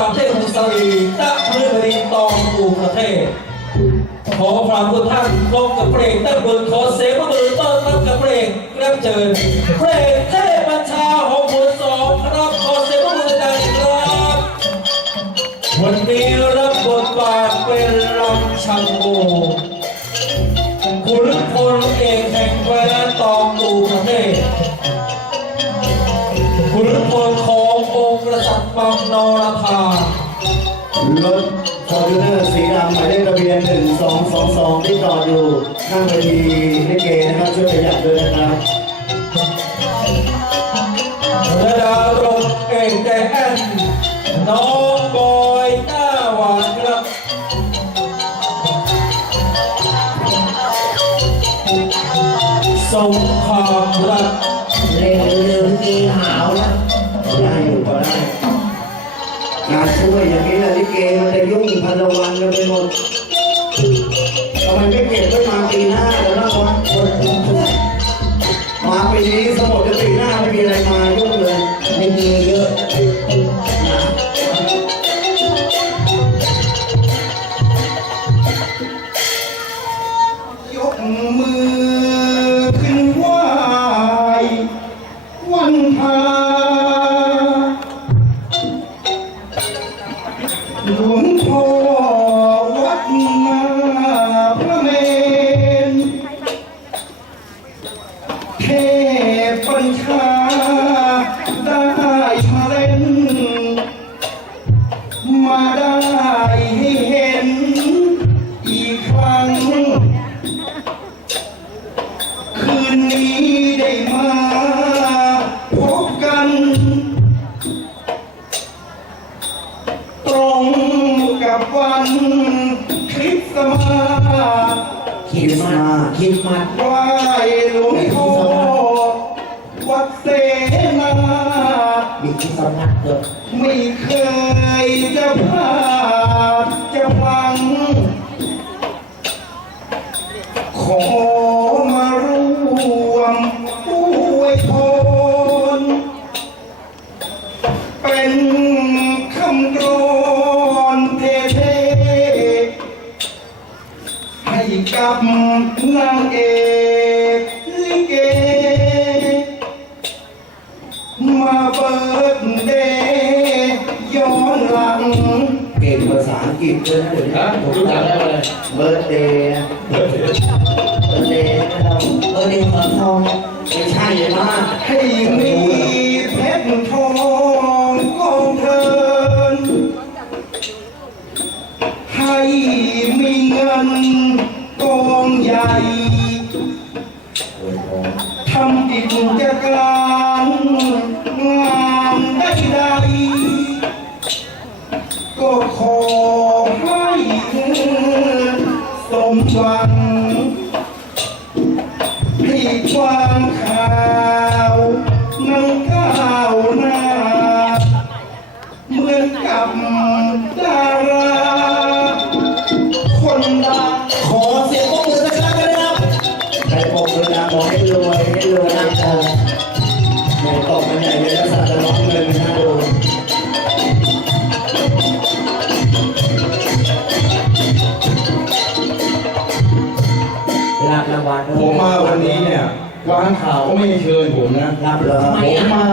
ราเทพมุสลีตะพฤบดินตองอูประเทศ ขอความคุณท่านลงกับเพลงเตั้งบนขอเสียงปรบมือต้อนรับกับเพลงรับเชิญเพลงเทพบัญชาหกหมื่นสองครับขอเสียงปรบมือดังครับวันนี้รับบทบาทเป็นรำชังโอ ข้างเวทีให้เกนะครับช่วยประหยัดด้วยนะครับระดารงเอกแดนน้อง นกองใหญ่ วางข่าวก็ไม่ได้เชิญผมนะ รับเหรอผมมา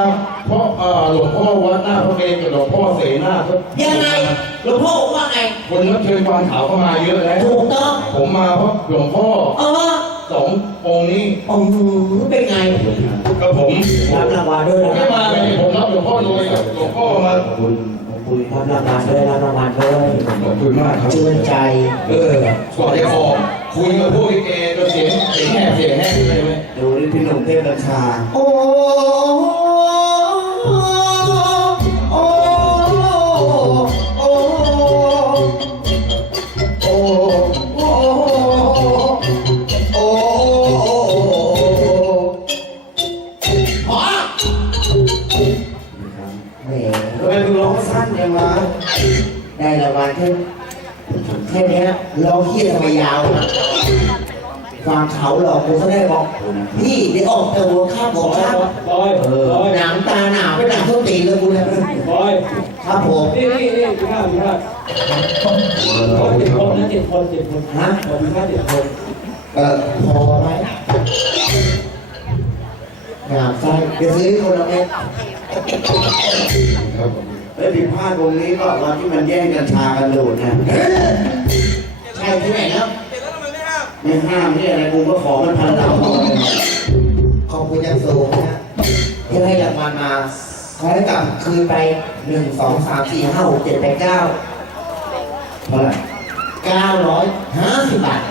เพราะเอ่อหลวงพ่อวัดหน้าพระเกศกับหลวงพ่อเสนาเขายังไงหลวงพ่อว่าไง คนรับเชิญวางข่าวเข้ามาเยอะแล้วถูกต้องผมมาเพราะหลวงพ่อเออสององค์นี้โอ้โหเป็นไงกับผมรับรางวัลด้วยผมนะไม่มาเลยผมรับหลวงพ่อรวยกับหลวงพ่อมาขอบคุณขอบคุณรับรางวัลด้วยรับรางวัลด้วยขอบคุณมากครับ ชื่นใจ เออก่อนจะออกคุยกับพวกลิเกจนเสียงเสียงแหบเสียงแหบเลยไหม ดูนี่พี่หนุ่มเทพราชา โอ้โอ้โอ้โอ้โอ้โอ้อ๋อแหมทำไมมึงร้องสั้นยังวะได้รางวัลแค่แค่เนี้ยร้องเฮี้ยทำไมยาวนะ คฟังเขาหรอกกูก็ได้บอกพี่ได้ออกแต่หัวข้ามของข้ามบอยบอยหนังตาหนาไปหนังต้นตีนเลยกูเนี่ยบอยครับผมนี่นี่นี่พี่ข้าพี่ข้าขอเจ็ดคนนะเจ็ดคนเจ็ดคนฮะขอพี่ข้าเจ็ดคนเออพอไหมงามไส้เดี๋ยวซื้อคนละเม็ดครับผมเฮ้ยผิดพลาดตรงนี้ก็วันที่มันแย่งกัญชากันโดดเนี่ยใช่ที่ไหนแล้ว ไม่ห้ามนี่อะไรกูก็ขอมันพันเราเอาเลยขอบคุณยังสูงนะที่ให้รางวัลมาขอให้กลับคืนไปหนึ่งสองสามสี่ห้าหกเจ็ดแปดเก้าเท่าไหร่เก้าร้อยห้าสิบบาท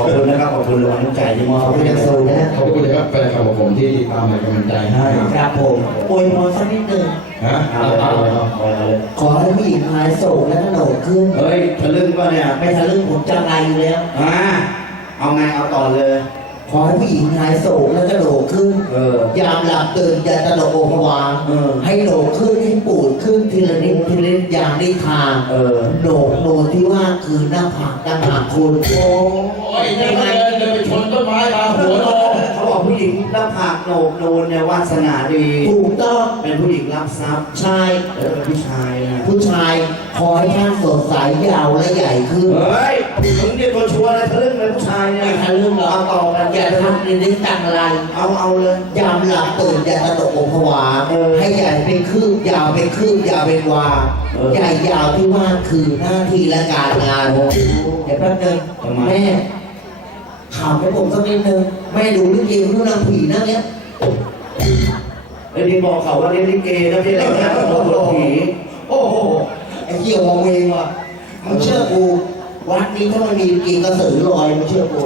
ขอบคุณนะครับขอบคุณรางวัลน้ำใจที่มอบขอบคุณยังสูงนะขอบคุณครับแฟนคลับของผมที่ตามให้กำลังใจให้ครับผมอวยพรสักนิดหนึ่งฮะเอาเลยเอาเลยเอาเลยเอาเลยขอให้ผู้หญิงหายโศกและกระโดดขึ้นเฮ้ยทะลึ่งป่ะเนี่ยไม่ทะลึ่งผมจำไรอยู่แล้วอ่าเอาไงเอาต่อเลย ขอให้ผู้หญิงหายโศกและกระโดดขึ้นเออยามหลับตื่นอย่าตลกโอภวาเออให้โหนกขึ้นให้ปูดขึ้นทีละนิดทีละ นิดอย่างนิทานเออโหนกโนนที่ว่าคือหน้าผากต่างหากคุณโอ้โอ้ยเดินเดินเดินไปชนต้นไม้มาหัวโนเขาบอกผู้หญิงหน้าผากโหนกโนนเนี่ยวาสนาดี ถูกต้องเป็นผู้หญิงรับทรัพย์ชายแล้วเป็นผู้ชายนะผู้ชาย ขอให้ท่านสดใสยาวและใหญ่ขึ้นเฮ้ยมึงเนี่ยตัวชัวร์เลยทะลึ่งเลยผู้ชายเนี่ย ไม่ทะลึ่งหรอกเอาต่อกันอย่าทำในนี้ตังอะไรเอาเอาเลย ยามหลับตื่นอย่าตลกโอภวาเออให้ใหญ่เป็นคืบยาวเป็นคืบยาวเป็นวาเออ ใหญ่ยาวที่ว่าคือหน้าที่และการงานเดี๋ยวแป๊บนึงทำไมแม่ถามให้ผมสักนิดนึงแม่ดูลิเกเรื่องนางผีนั่นเนี้ย ไอ้นี่บอกเขาว่าเล่นลิเกนะพี่อะไรนะตัวตัวผี โอ้โหไอ้เหี้ยวงเวงว่ะมึงเชื่อกูวัดนี้ถ้ามันมีกีกระสือลอยมึงเชื่อกู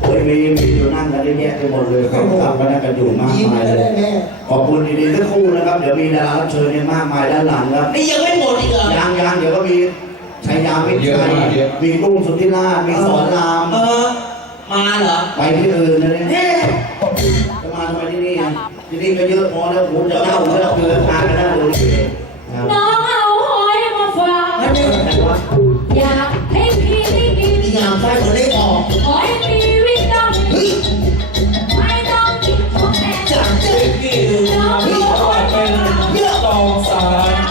โอ้ยมีมีอยู่นั่งกันเยอะแยะไปหมดเลยครับกลับมานั่งกันอยู่มากยิ้มมายได้เลยแม่ขอบคุณดีๆทุกคู่นะครับ เดี๋ยวมีดารารับเชิญเนี่ยมากมายด้านหลังครับ นี่ยังไม่หมดอีกเหรอยังยังเดี๋ยวก็มีชัยยามิตรชัยมีตุ้มสุทธิราชมีสอนราม เออมาเหรอไปที่อื่นนะเนี่ยจะมาทำไมที่นี่อะที่นี่ก็เยอะพอแล้วผมจะเล่าเรื่องเรือทางกันได้เลยครับน้องเอา องไหนวะอยากให้พี่ได้กินนี่งามไส้คนเล็กออกหอยมีวิตามินเฮ้ยไม่ต้องกินของแพงจังเจ๊นี่คือทำให้เขาเป็นตองสาร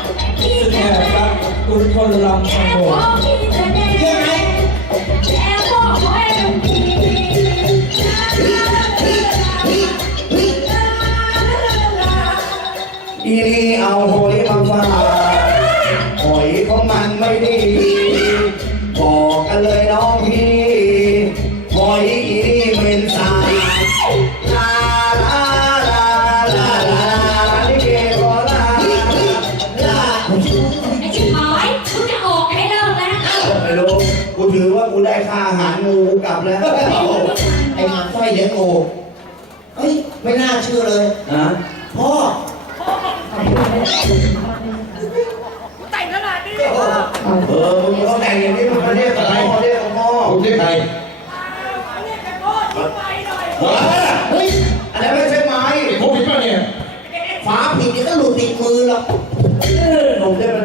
ซึ่งแอบรักคุณคนลำแค่สังโฆพอพี่จ ข เฮ้ยอะไรไม่ใช่ไม้โควิดป่ะเนี่ยฝาผิดเดี๋ยวก็หลุดติดมือหรอก เออหนุ่มได้บัญช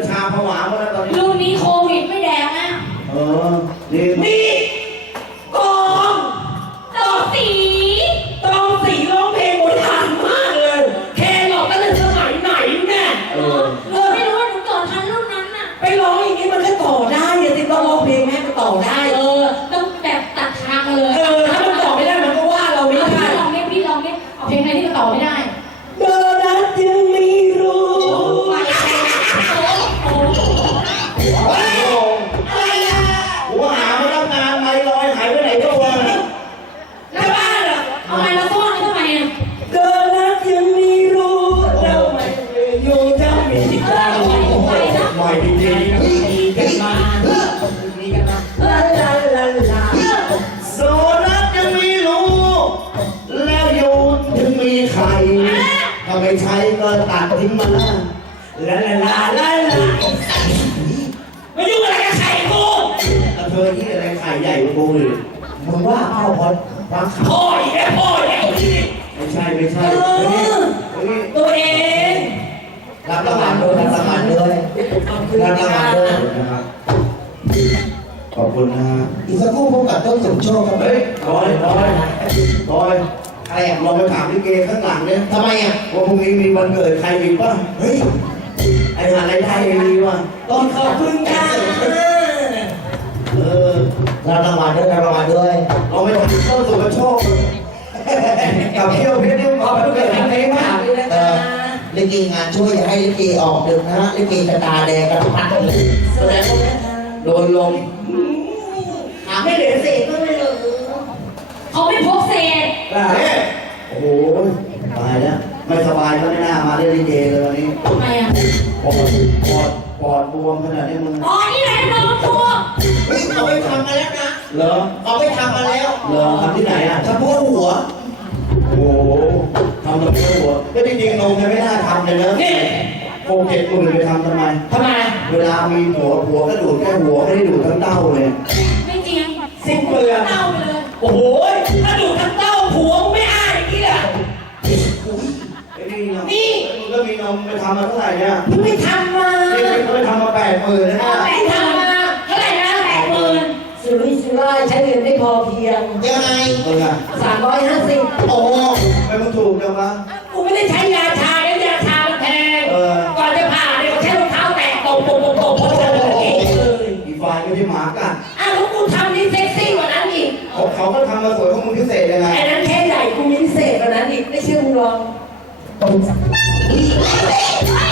เธอที่อะไรไข่ใหญ่กว่ากูอีกมึงว่าพ่อพอดวางขาพ่ออีกแล้วพ่ออีกแล้วนี่ไม่ใช่ไม่ใช่เอเฮ้ยอเฮ้ยตัวเองรับรางวัลด้วยรับรางวัลด้วยขอบคุณรับรางวัลด้วยนะครับขอบคุณนะฮะอีกสักครู่พบกับต้นสมโชคครับเฮ้ยบอยบอยบอยอะไรอะลองไปถามลิเกข้างหลังเนี่ยทำไมอะว่าพรุ่งนี้มีวันเกิดใครอีกป่ะเฮ้ยไอ้หาอะไรได้ดีว่ะต้นขอบคุณค่ะเออ รับรางวัลด้วยรับรางวัลด้วยลองไปถามต้นสุภโชคกับเที่ยวเพชรนี่ขอบคุณเกิดครั้งนี้ป่ะเออลิเกงานช่วยอย่าให้ลิเกออกดึกนะฮะลิเกจะตาแดงกันพักเลยแสดงว่าโดนลมหาไม่เหลือเศษก็ไม่เหลือเขาไม่พกเศษเฮ้ยโอ้โหตายแล้วไม่สบายก็ไม่น่ามาเล่นลิเกเลยวันนี้ทำไมอะปอดปอ ปอดบวมขนาดนี้มึง อ๋อนี่แหละน้องตัวเฮ้ยเขาไปทำมาแล้วนะเหรอ เขาไปทำมาแล้วเหรอทำที่ไหนอะเฉพาะหัว โอ้โหทำกับหัวก็จริงๆนมยังไม่น่าทำเลยนะนี่โปรเจกต์มึงไปทำทำไม ทำไม เวลามีหัวหัวก็ดูดแค่หัวไม่ได้ดูดทั้งเต้าเลย ไม่จริงสิ้นเปลืองเต้าไปเลย โอ้โหถ้าดูทั้งเต้าผัวมึงไม่อ้ายอย่างนี้อะไอ้นี่นะนี่มึงก็มีนมไปทำมาเท่าไหร่เนี่ยเพิ่งไปทำมา นี่เขาไปทำมาแปดหมื่นนะเอาเนี่ยแปดทำมาเท่าไหร่นะแปดหมื่นสุรุ่ยสุร่ายใช้เงินได้พอเพียงยังไงมึงอะสามร้อยห้าสิบโอ้ไปมึงถูกจังวะกูไม่ได้ใช้ยาชาแล้วยาชามันแพงเออก่อนจะผ่าเนี่ยเขาใช้รองเท้าแตะตบตบตบตบตบตบเองเลยอีฝ่ายไม่ใช่หมากัดอ้าวแล้วกูทำนี่เซ็กซี่กว่านั้นอีกเขาเขาก็ทำมาสวยพวกมึงพิเศษยังไงไอ้นั้นแค่ใหญ่กูมีพิเศษกว่านั้นอีกไม่เชื่อมึงลองพี่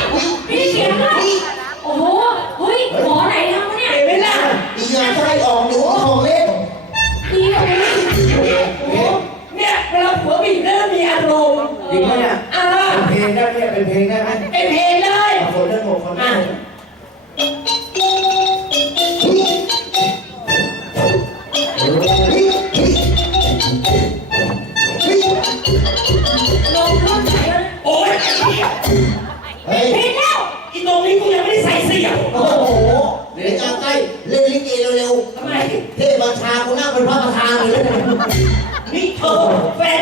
เป็นเพลงได้ไหมเป็นเพลงเลยคนเล่นหกคนเล่นหกลงรุ่นไหนวะโอ้ยเฮ้ยผิดแล้วอีตรงนี้กูยังไม่ได้ใส่เสียงโอ้โหเดี๋ยวงานใกล้เล่นลิเกเร็วทำไม ๆเทพบัญชากูนั่งเป็นพระประธานเลยนี่เธอแฟน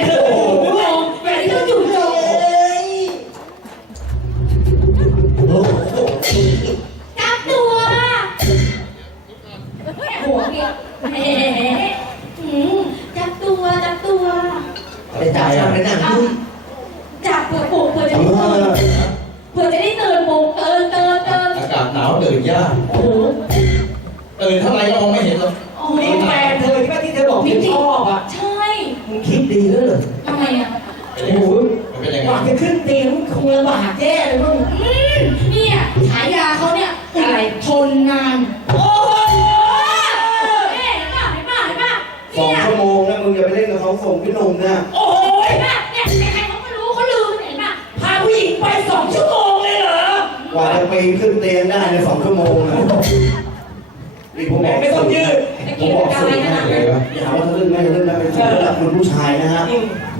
ตื่นเท่าไหร่ก็มองไม่เห็นหรอกโอ้นี่แฟนเธอที่ว่าที่เธอบอกที่ชอบอะใช่มึงคิดดีแล้วเหรอทำไมอะโอ้โหมันเป็นยังไงว่าจะขึ้นเตียงคงลำบากแย่เลยมึงอืมเนี่ยฉายาเขาเนี่ยอะไรทนนาน โอ้โหเอ๊ะเห็นป่ะเห็นป่ะเห็นป่ะสองเนี่ยชั่วโมงแล้วมึงอย่าไปเล่นกับเขาส่งพี่หนุ่มนะโอ้โหเห็นป่ะเนี่ยใครๆเขาก็รู้เขาลืมเห็นป่ะพาผู้หญิงไปสองชั่วโมงเลยเหรอกว่าจะไปขึ้นเตียงได้ในสองชั่วโมงนะ นี่ผมบอกไม่ต้องยืดไอ้ผกิมนบอกกาสูยตรขนะนาดอะไรนั้นวะอย่าหาว่าทะลึ่งไม่ทะลึ่งนะเป็นสูตรระดับคุณผู้ชายนะฮะ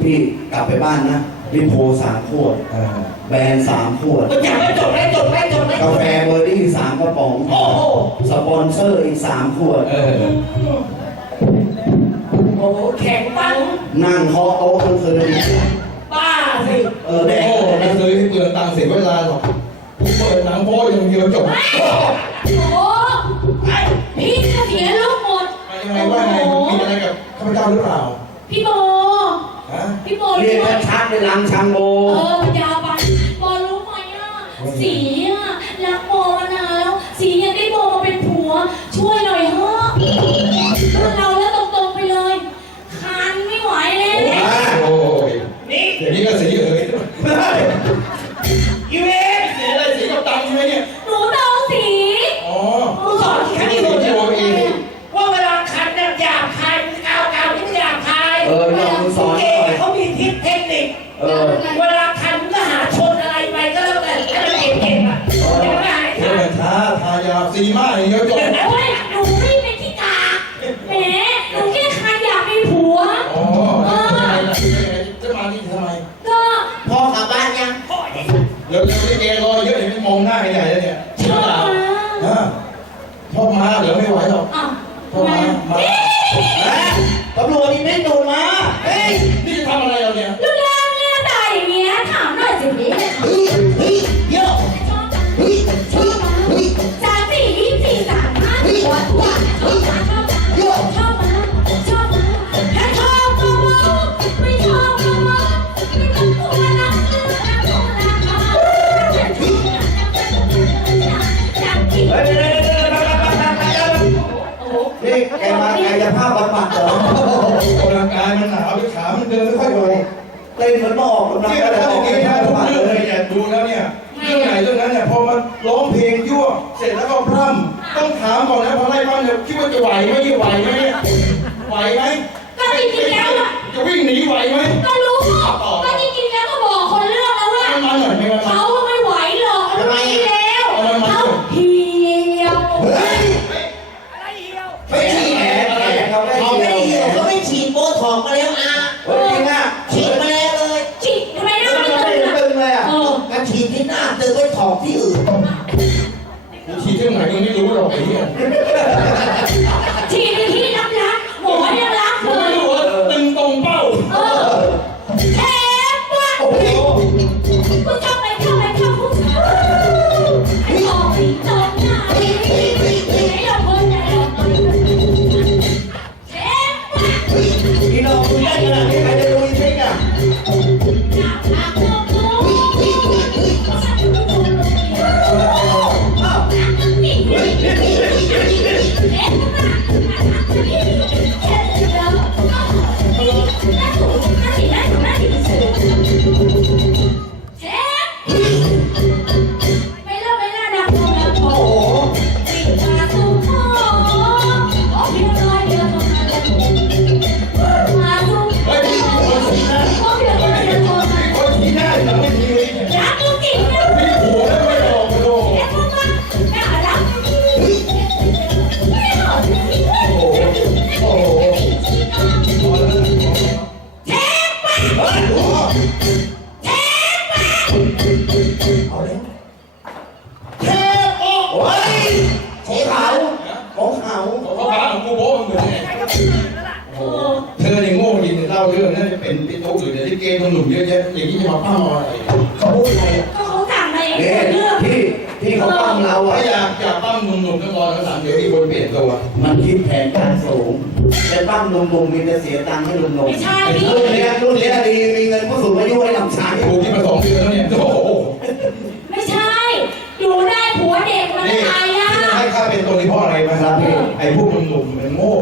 พี่กลับไปบ้านนะรีโพสามขวดอ่าแบรนด์สามขวดมันอยากไม่จบไม่จบไม่จบไม่จกาบแฟเบอร์ดี้สามกระป๋องโอ้โหสปอนเซอร์อีกสามขวดเออโอ้โหแข็งปังนั่งเคาะโต๊ะทั้งคืนบ้าสิเออแดโอ้กไม่เคยให้เปลืองตังค์เสียเวลาหรอกกูเปิดหนังโป๊อย่างเดียวจบ ยังไงว่าไงมีอะไรกับข้าพเจ้าหรือเปล่าพี่โบฮะพี่โบเรียรู้กไหมชัดๆในลังชังโบเออมันยาวไปโบรู้ไหมอะสี เต้นเหมือนมาออกกำลังที่กายเราออกเมื่อกี้นะทุกเรื่องเลยเนี่ยดูแล้วเนี่ยเรื่องไหนเรื่องนั้นเนี่ยพอมาร้องเพลงยั่วเสร็จแล้วก็พร่ำต้องถามก่อนนะพอไล่บ้านเนี่ยคิดว่าจะไหวไหมไหวไหมเนี่ยไหวไหมก็จริงๆแล้วอะจะวิ่งหนีไหวไหม อไว้ถอกที่อื่น การสูงแต่ปั้มนมๆมีแต่เสียตังค์ให้นมไม่ใช่พี่ รุ่นเนี้ยรุ่นเนี้ยดีมีเงินผู้สูงอายุให้นำใช้ถูกที่มาสองเดือนแล้วเนี่ยโอ้โหไม่ใช่ดูได้ผัวเด็กมันนี่ตายอะ ที่ให้ข้าเป็นตัวนี้เพราะอะไรไหมครับพี่ไอ้พวกหนุ่มๆมันโง่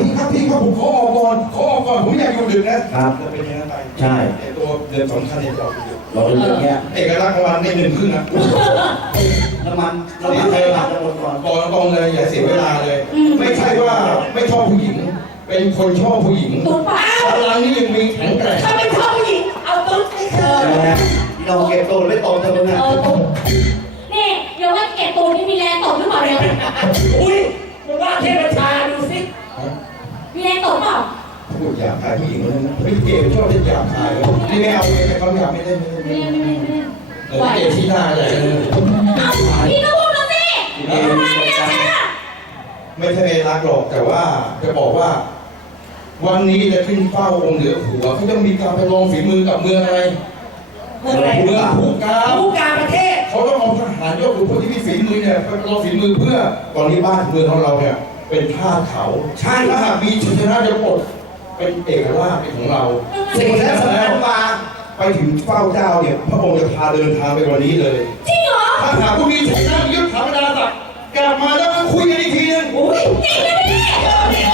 พี่ครับพี่ครับผมขอออกก่อนขอออกก่อนผมอยากอยู่ดึกนะครับ จะเป็นอย่างนั้นไปใช่ ไอ้ตัวเดือนสำคัญเนี่ยจะออกดึก เราเป็นอย่างเงี้ยเอกลักษณ์ของมันนี่หนึ่งครึ่งนะน้ำมันน้ำมันเทผ่านตะวันก่อนบอกตรงๆเลยอย่าเสียเวลาเลย ไม่ใช่ว่าไม่ชอบผู้หญิง เป็นคนชอบผู้หญิงตุ๊เปล่าพลังนี่ยังมีแข็งแกร่งถ้าไม่ชอบผู้หญิงเอาตุ๊ดให้เธอแหมเราเก็บตัวไม่ตรงเธอมึงเออะอตุ๊นี่เดี๋ยวว่าเก็บตัวนี่มีแรงตบหรือเปล่าเนี่ยอุ้ยมึงว่าเทพชาดูสิมีแรงตบเปล่า พูดหยาบคายผู้หญิงเลยนะพี่เกย์ชอบเล่นหยาบคายนี่ไม่เอาเลยเขาหยาบไม่เล่นไม่เล่นไม่เล่นไม่เล่นไม่เล่นเออเกย์ชี้หน้าใหญ่เลยพี่ก็พูดมาสิทำไมไม่รักฉันอะไม่ใช่ไม่รักหรอกแต่ว่าจะบอกว่า วันนี้จะขึ้นเฝ้าองค์เหนือหัวเขาจะมีการไปลองฝีมือกับเมืองอะไรเมื่อไรเมืองภูกามผู้การประเทศเขาต้องเอาทหารยกขุนพลที่มีฝีมือเนี่ยไปลองฝีมือเพื่อตอนนี้บ้านเมืองของเราเนี่ยเป็นท่าเขาใช่ถ้าหากมีชัยชนะจะปลด เป็นเอกราชเป็นของเราสิ่งนั้นสำคัญกว่าไปถึงเฝ้าเจ้าเนี่ย พระองค์จะพาเดินทางไปวันนี้เลยจริงเหรอถ้าหากว่ามีชัยชนะยุทธธรรมดาศักดิ์กลับมาแล้วก็คุยกันอีกทีนึงอุ้ยจริงหรือ